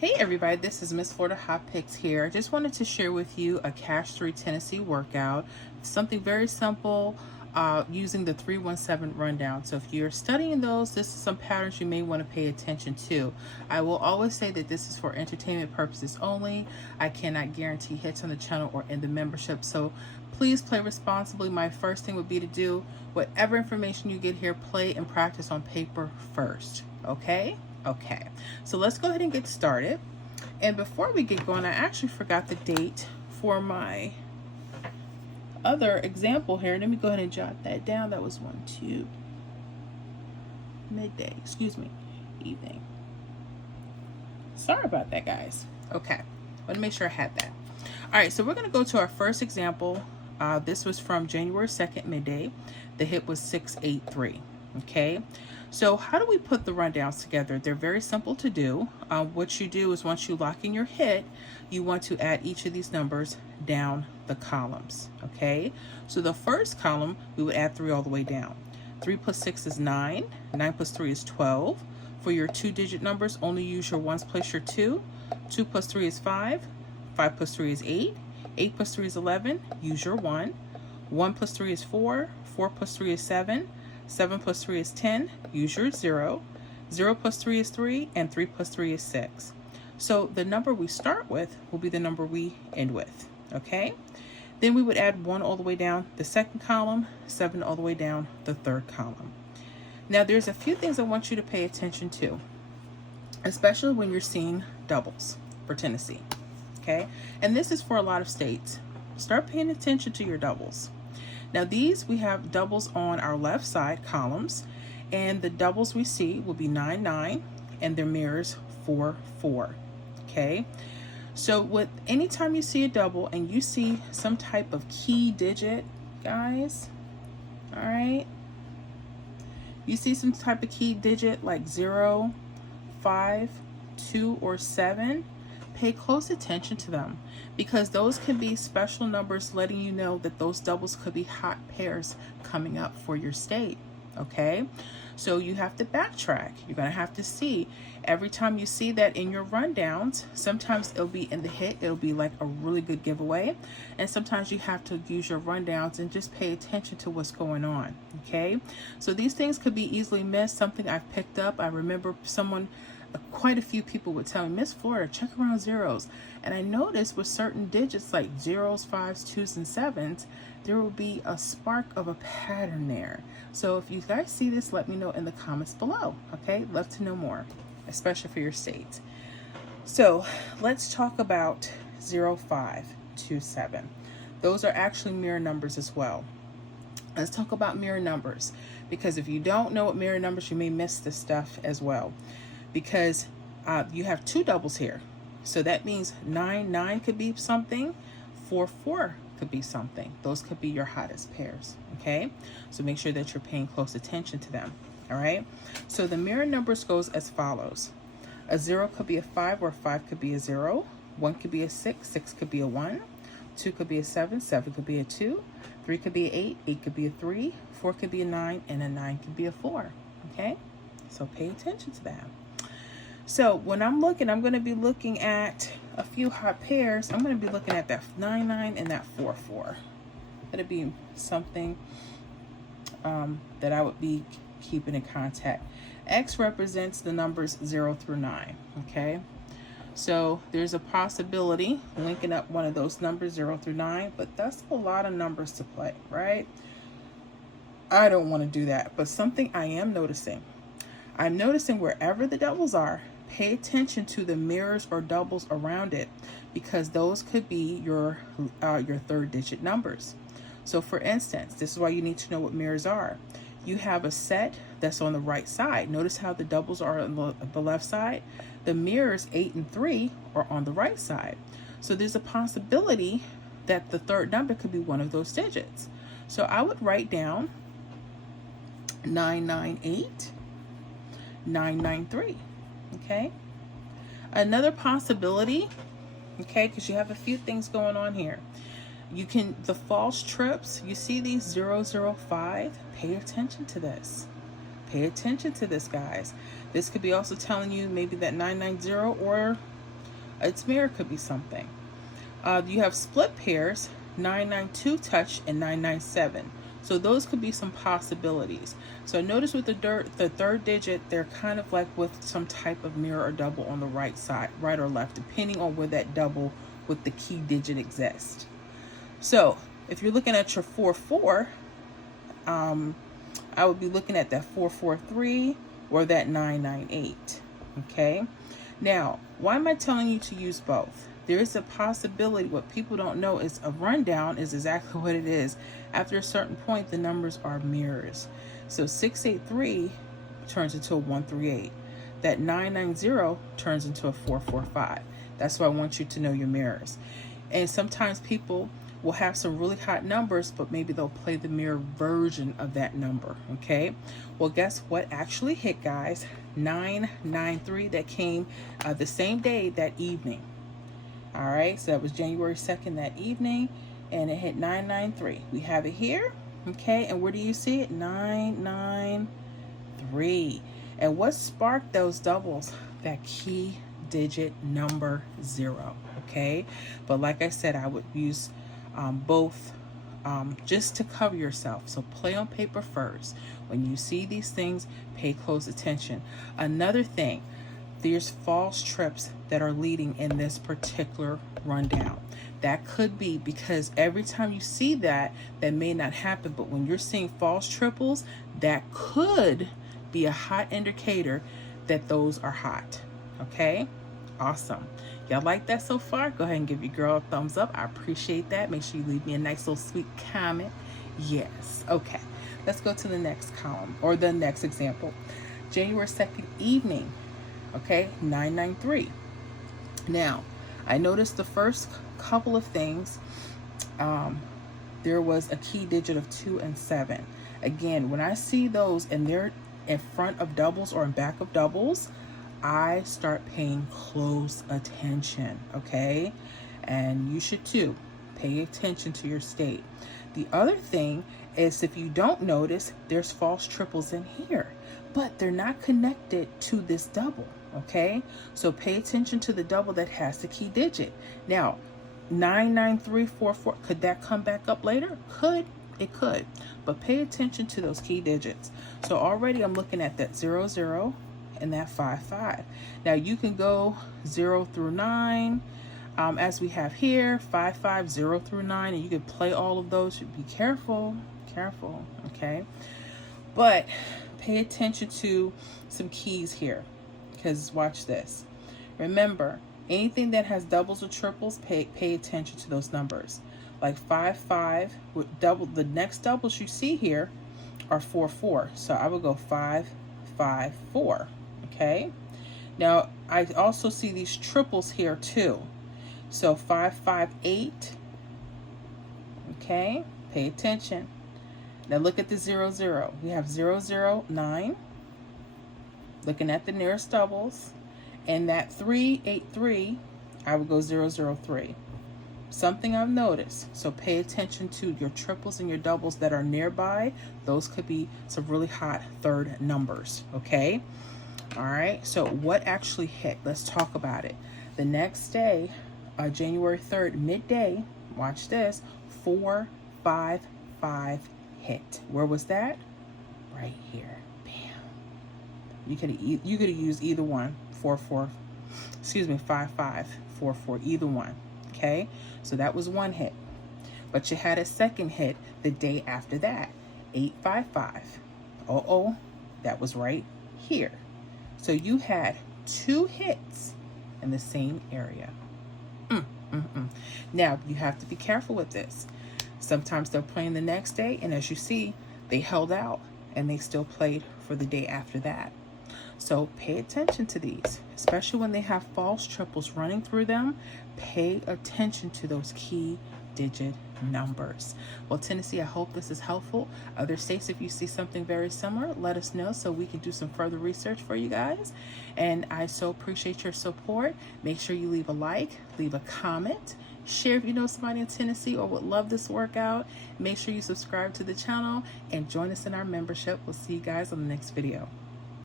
Hey everybody, this is Miss Florida Hot Picks here. I just wanted to share with you a Cash 3 Tennessee workout. Something very simple using the 317 rundown. So if you're studying those, this is some patterns you may want to pay attention to. I will always say that this is for entertainment purposes only. I cannot guarantee hits on the channel or in the membership. So please play responsibly. My first thing would be to do whatever information you get here, play and practice on paper first. Okay? Okay, so let's go ahead and get started. And before we get going, I actually forgot the date for my other example here. Let me go ahead and jot that down. That was 1-2 midday, evening. Sorry about that, guys. Okay, want to make sure I had that. All right, so we're going to go to our first example. This was from January 2nd midday. The hit was 683. Okay, so how do we put the rundowns together? They're very simple to do. What you do is once you lock in your hit, you want to add each of these numbers down the columns. Okay, so the first column, we would add 3 all the way down. 3 plus 6 is 9. 9 plus 3 is 12. For your 2-digit numbers, only use your ones plus your 2. 2 plus 3 is 5. 5 plus 3 is 8. 8 plus 3 is 11. Use your 1. 1 plus 3 is 4. 4 plus 3 is 7. 7 plus 3 is 10. Use your 0. 0 plus 3 is 3, and 3 plus 3 is 6. So the number we start with will be the number we end with, okay? Then we would add 1 all the way down the second column, 7 all the way down the third column. Now there's a few things I want you to pay attention to, especially when you're seeing doubles for Tennessee, okay? And this is for a lot of states. Start paying attention to your doubles. Now these, we have doubles on our left side columns, and the doubles we see will be 9, 9, and their mirrors 4, 4. Okay, so with anytime you see a double and you see some type of key digit, guys, all right, you see some type of key digit like 0, 5, 2, or 7, pay close attention to them, because those can be special numbers letting you know that those doubles could be hot pairs coming up for your state. Okay, so you have to backtrack. You're going to have to see every time you see that in your rundowns. Sometimes it'll be in the hit, it'll be like a really good giveaway, and sometimes you have to use your rundowns and just pay attention to what's going on. Okay, so these things could be easily missed. Something I've picked up, I remember quite a few people would tell me, Miss Florida, check around zeros. And I noticed with certain digits like 0s, 5s, 2s, and 7s, there will be a spark of a pattern there. So if you guys see this, let me know in the comments below. Okay, love to know more, especially for your state. So let's talk about 0, 5, 2, 7. Those are actually mirror numbers as well. Let's talk about mirror numbers, because if you don't know what mirror numbers, you may miss this stuff as well. Because you have 2 doubles here. So that means 9, 9 could be something, 4, 4 could be something. Those could be your hottest pairs, okay? So make sure that you're paying close attention to them, all right? So the mirror numbers goes as follows. A 0 could be a 5, or 5 could be a 0. 1 could be a 6, 6 could be a 1. 2 could be a 7, 7 could be a 2. 3 could be an 8, 8 could be a 3. 4 could be a 9, and a 9 could be a 4, okay? So pay attention to that. So when I'm looking, I'm going to be looking at a few hot pairs. I'm going to be looking at that 9, 9 and that 4, 4. That'll be something that I would be keeping in contact. X represents the numbers 0 through 9, okay? So there's a possibility linking up one of those numbers 0 through 9, but that's a lot of numbers to play, right? I don't want to do that, but something I am noticing. I'm noticing wherever the doubles are, pay attention to the mirrors or doubles around it, because those could be your 3rd digit numbers. So for instance, this is why you need to know what mirrors are. You have a set that's on the right side. Notice how the doubles are on the left side. The mirrors 8 and 3 are on the right side. So there's a possibility that the 3rd number could be one of those digits. So I would write down 998, 993. Okay, another possibility, okay, because you have a few things going on here. You can, the false trips, you see these 005, pay attention to this. Pay attention to this, guys. This could be also telling you maybe that 990 or its mirror could be something. You have split pairs, 992 touch and 997. So those could be some possibilities. So notice with the third digit, they're kind of like with some type of mirror or double on the right side, right or left, depending on where that double with the key digit exists. So if you're looking at your 4-4, I would be looking at that 443 or that 998. Okay. Now, why am I telling you to use both? There is a possibility. What people don't know is a rundown is exactly what it is. After a certain point, the numbers are mirrors. So 683 turns into a 138. That 990 turns into a 445. That's why I want you to know your mirrors. And sometimes people will have some really hot numbers, but maybe they'll play the mirror version of that number. Okay. Well, guess what actually hit, guys? 993. That came the same day, that evening. All right, so that was January 2nd, that evening, and it hit 993. We have it here, okay, and where do you see it? 993. And what sparked those doubles? That key digit number 0, okay? But like I said, I would use both just to cover yourself. So play on paper first. When you see these things, pay close attention. Another thing, there's false trips that are leading in this particular rundown. That could be because every time you see that may not happen, but when you're seeing false triples, that could be a hot indicator that those are hot. Okay, awesome. Y'all like that so far? Go ahead and give your girl a thumbs up. I appreciate that. Make sure you leave me a nice little sweet comment. Yes. Okay, let's go to the next column, or the next example. January 2nd evening. Okay, 993. Now, I noticed the first couple of things, there was a key digit of 2 and 7. Again, when I see those and they're in front of doubles or in back of doubles, I start paying close attention, okay? And you should too. Pay attention to your state. The other thing is, if you don't notice, there's false triples in here, but they're not connected to this double. Okay, so pay attention to the double that has the key digit. Now, 99344, could that come back up later? It could, but pay attention to those key digits. So already I'm looking at that 00 and that 55. Now you can go 0 through 9, as we have here, 55, 0 through 9, and you can play all of those. Be careful, okay? But pay attention to some keys here. Because watch this. Remember, anything that has doubles or triples, pay attention to those numbers. Like 55 with double, the next doubles you see here are 4-4. So I would go 5-5-4. Okay. Now I also see these triples here too. So 5-5-8. Okay. Pay attention. Now look at the 0-0. We have 0-0-9. Looking at the nearest doubles, and that 3-8-3, I would go 0-0-3. Something I've noticed. So pay attention to your triples and your doubles that are nearby. Those could be some really hot third numbers. Okay. All right. So what actually hit? Let's talk about it. The next day, January 3rd, midday. Watch this. 4-5-5 hit. Where was that? Right here. You could have used either one, 4-4, 5-5-4-4, either one. Okay, so that was one hit, but you had a second hit the day after that, 8-5-5. That was right here. So you had 2 hits in the same area. Now you have to be careful with this. Sometimes they're playing the next day, and as you see, they held out and they still played for the day after that. So pay attention to these, especially when they have false triples running through them. Pay attention to those key digit numbers. Well, Tennessee, I hope this is helpful. Other states, if you see something very similar, let us know so we can do some further research for you guys. And I so appreciate your support. Make sure you leave a like, leave a comment, share if you know somebody in Tennessee or would love this workout. Make sure you subscribe to the channel and join us in our membership. We'll see you guys on the next video.